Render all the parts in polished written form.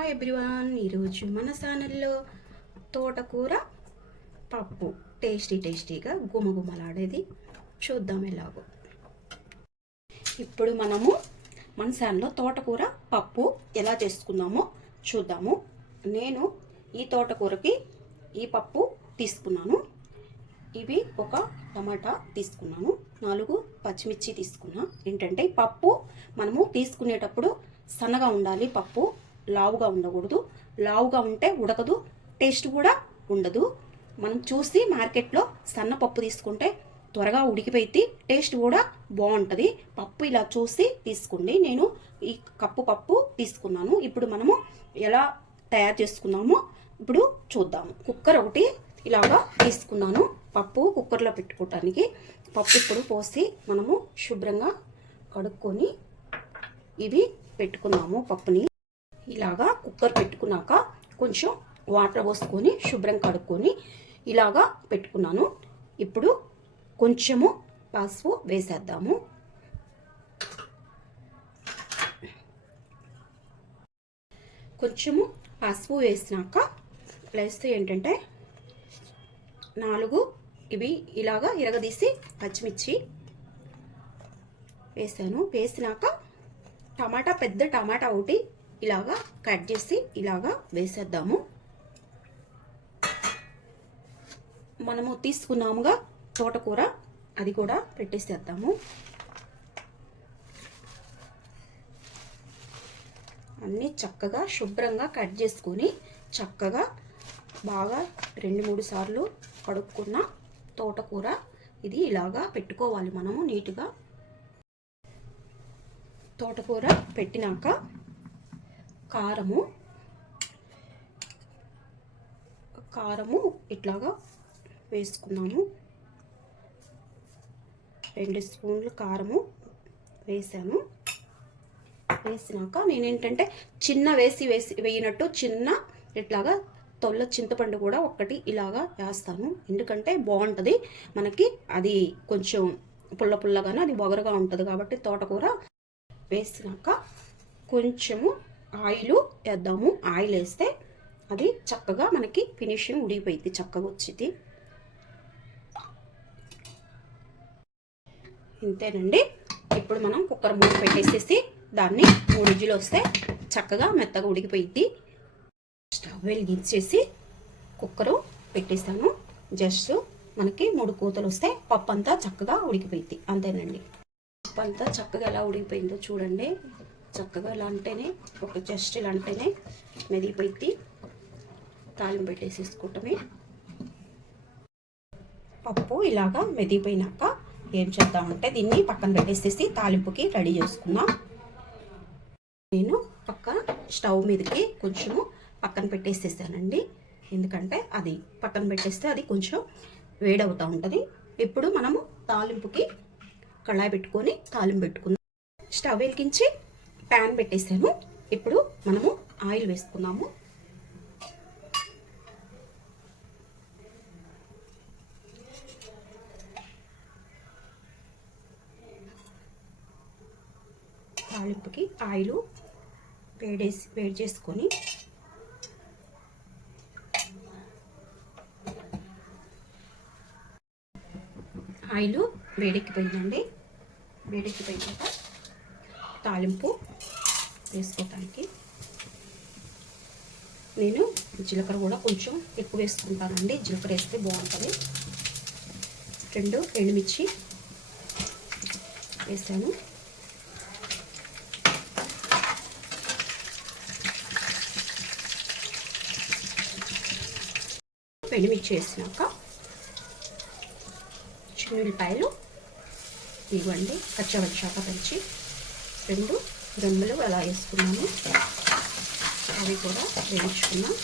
Hi everyone, ఈరోజు మన ఛానల్లో తోటకూర పప్పు టేస్టీగా గుమగుమలాడేది చూద్దాం ఎలాగో. ఇప్పుడు మనము మన ఛానల్లో తోటకూర పప్పు ఎలా చేసుకుందామో చూద్దాము. నేను ఈ తోటకూరకి ఈ పప్పు తీసుకున్నాను. ఇవి ఒక టమాటా తీసుకున్నాను, 4 పచ్చిమిర్చి తీసుకున్నా. ఏంటంటే పప్పు మనము తీసుకునేటప్పుడు సన్నగా ఉండాలి, పప్పు లావుగా ఉండకూడదు. లావుగా ఉంటే ఉడకదు, టేస్ట్ కూడా ఉండదు. మనం చూసి మార్కెట్లో సన్న పప్పు తీసుకుంటే త్వరగా ఉడికిపోయి టేస్ట్ కూడా బాగుంటుంది. పప్పు ఇలా చూసి తీసుకోండి. నేను ఈ కప్పు పప్పు తీసుకున్నాను. ఇప్పుడు మనము ఎలా తయారు చేసుకున్నామో ఇప్పుడు చూద్దాము. కుక్కర్ ఒకటి ఇలాగా తీసుకున్నాను, పప్పు కుక్కర్లో పెట్టుకోవటానికి. పప్పు ఇప్పుడు పోసి మనము శుభ్రంగా కడుక్కొని ఇవి పెట్టుకున్నాము. పప్పుని ఇలాగా కుక్కర్ పెట్టుకున్నాక కొంచెం వాటర్ పోసుకొని శుభ్రం కడుక్కొని ఇలాగా పెట్టుకున్నాను. ఇప్పుడు కొంచెము పసుపు వేసేద్దాము. కొంచెము పసుపు వేసినాక ప్లస్ ఏంటంటే 4 ఇవి ఇలాగా ఇరగదీసి పచ్చిమిర్చి వేసాను. వేసినాక టమాటా, పెద్ద టమాటా ఒకటి ఇలాగా కట్ చేసి ఇలాగా వేసేద్దాము. మనము తీసుకున్నాముగా తోటకూర, అది కూడా పెట్టేసేద్దాము. అన్నీ చక్కగా శుభ్రంగా కట్ చేసుకొని చక్కగా బాగా 2-3 సార్లు కడుక్కున్న తోటకూర ఇది ఇలాగా పెట్టుకోవాలి మనము నీట్గా. తోటకూర పెట్టినాక కారము ఇట్లాగా వేసుకున్నాము. 2 స్పూన్లు కారము వేసాను. వేసినాక నేనేంటంటే చిన్న వేయినట్టు చిన్న ఇట్లాగా తొల్ల చింతపండు కూడా ఒకటి ఇలాగా వేస్తాను. ఎందుకంటే బాగుంటుంది మనకి, అది కొంచెం పుల్లగానే అది బొగరగా ఉంటుంది కాబట్టి. తోటకూర వేసినాక కొంచెము ఆయిల్ వేద్దాము. ఆయిల్ వేస్తే అది చక్కగా మనకి ఫినిషింగ్ ఉడిగిపోయింది, చక్కగా వచ్చింది. ఇంతేనండి. ఇప్పుడు మనం కుక్కర్ మూత పెట్టేసేసి దాన్ని 3 విజిల్ వస్తే చక్కగా మెత్తగా ఉడికిపోయింది. స్టవ్ వెలిగించేసి కుక్కరు పెట్టేస్తాను. జస్ట్ మనకి 3 కూతలు వస్తే పప్పు అంతా చక్కగా ఉడికిపోయింది. అంతేనండి. పప్పు అంతా చక్కగా ఎలా ఉడికిపోయిందో చూడండి. చక్కగా ఇలా అంటేనే, ఒక జస్ట్ ఇలా అంటేనే మెదిగిపోయింది. తాలింపు పెట్టేసేసుకోవటమే. పప్పు ఇలాగా మెదిగిపోయినాక ఏం చేద్దామంటే దీన్ని పక్కన పెట్టేసేసి తాలింపుకి రెడీ చేసుకుందాం. నేను స్టవ్ మీదకి కొంచెము పక్కన పెట్టేసేసానండి. ఎందుకంటే అది పక్కన పెట్టేస్తే అది కొంచెం వేడవుతూ ఉంటుంది. ఇప్పుడు మనము తాలింపుకి కళాయి పెట్టుకొని తాలింపు పెట్టుకుందాం. స్టవ్ వెలిగించి ప్యాన్ పెట్టేసాను. ఇప్పుడు మనము ఆయిల్ వేసుకుందాము. తాలింపుకి ఆయిల్ వేడి చేసుకొని ఆయిల్ వేడెక్కిపోయిందండి. వేడెక్కిపోయాక తాలింపు వేసుకోవటానికి నేను జీలకర్ర కూడా కొంచెం ఎక్కువ వేసుకుంటానండి. జీలకర్ర వేస్తే బాగుంటుంది. 2 ఎండుమిర్చి వేసాను. ఎండుమిర్చి వేసినాక చిన్నుల్లిపాయలు ఇవ్వండి, పచ్చవచ్చాక పెంచి 2 రెమ్మలు అలా వేసుకున్నాను. అవి కూడా వేయించుకున్నాం.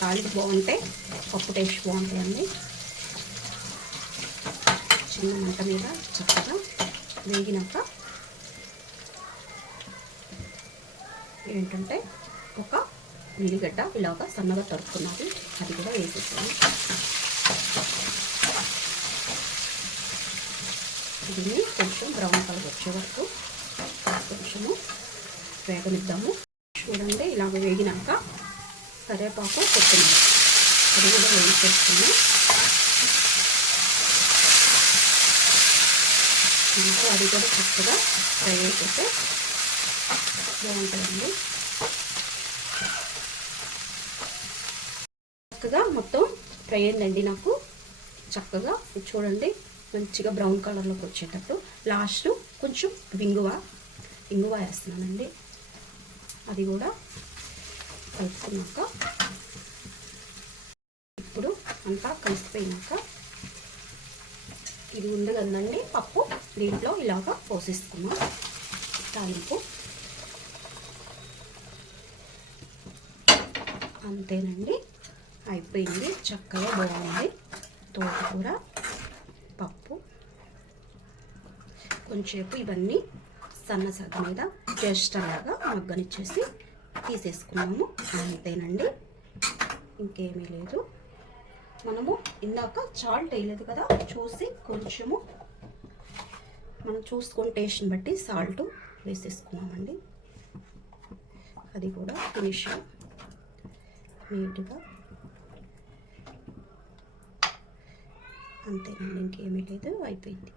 తాలింపు బాగుంటే పప్పు టేస్ట్ బాగుంటుందండి. చిన్న మంట మీద చక్కగా వేగినాక ఏంటంటే ఒక ఉల్లిగడ్డ ఇలాగా సన్నగా తరుక్కున్నది, అది కూడా వేసేసాను. దీన్ని కొంచెం బ్రౌన్ కలర్ వచ్చే వరకు కొంచెము వేగనిద్దాము. చూడండి ఇలాగ వేగినాక కరివేపాకు కొత్తిమీర అది కూడా వేయించేసుకున్నాం. ఇంకా అది కూడా చక్కగా ఫ్రై అయిపోతే బాగుంటుందండి. చక్కగా మొత్తం ఫ్రై అయిందండి నాకు. చక్కగా చూడండి మంచిగా బ్రౌన్ కలర్లోకి వచ్చేటట్టు. లాస్ట్ కొంచెం ఇంగువ వేస్తున్నానండి. అది కూడా కలుపుకున్నాక ఇప్పుడు అంతా కలిసిపోయినాక ఇది ఉంది కదండి పప్పు, దీంట్లో ఇలాగా పోసేసుకున్నాం తాలింపు. అంతేనండి, అయిపోయింది. చక్కగా బాగుంది తోటకూర పప్పు. కొంచెంసేపు ఇవన్నీ సన్న సగ మీద జస్ట్ అలాగా మగ్గనిచ్చేసి తీసేసుకున్నాము. అంతేనండి, ఇంకేమీ లేదు. మనము ఇందాక సాల్ట్ వేయలేదు కదా, చూసి కొంచెము మనం చూసుకొని టేస్ట్ని బట్టి సాల్ట్ వేసేసుకున్నామండి. అది కూడా ఫినిష్ నీట్గా. అంతేనండి, ఇంకేమీ లేదు, అయిపోయింది.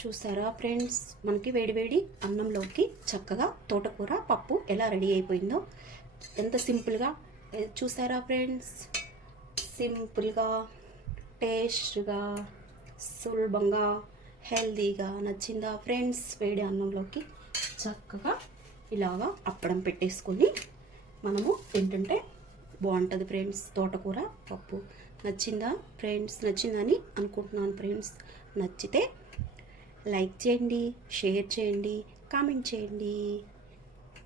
చూసారా ఫ్రెండ్స్, మనకి వేడివేడి అన్నంలోకి చక్కగా తోటకూర పప్పు ఎలా రెడీ అయిపోయిందో. ఎంత సింపుల్గా చూసారా ఫ్రెండ్స్, సింపుల్గా టేస్ట్గా సులభంగా హెల్తీగా నచ్చిందా ఫ్రెండ్స్? వేడి అన్నంలోకి చక్కగా ఇలాగా అప్పడం పెట్టేసుకొని మనము తింటుంటే బాగుంటుంది ఫ్రెండ్స్. తోటకూర పప్పు నచ్చిందా ఫ్రెండ్స్? నచ్చిందని అనుకుంటున్నాను ఫ్రెండ్స్. నచ్చితే లైక్ చేయండి, షేర్ చేయండి, కామెంట్ చేయండి.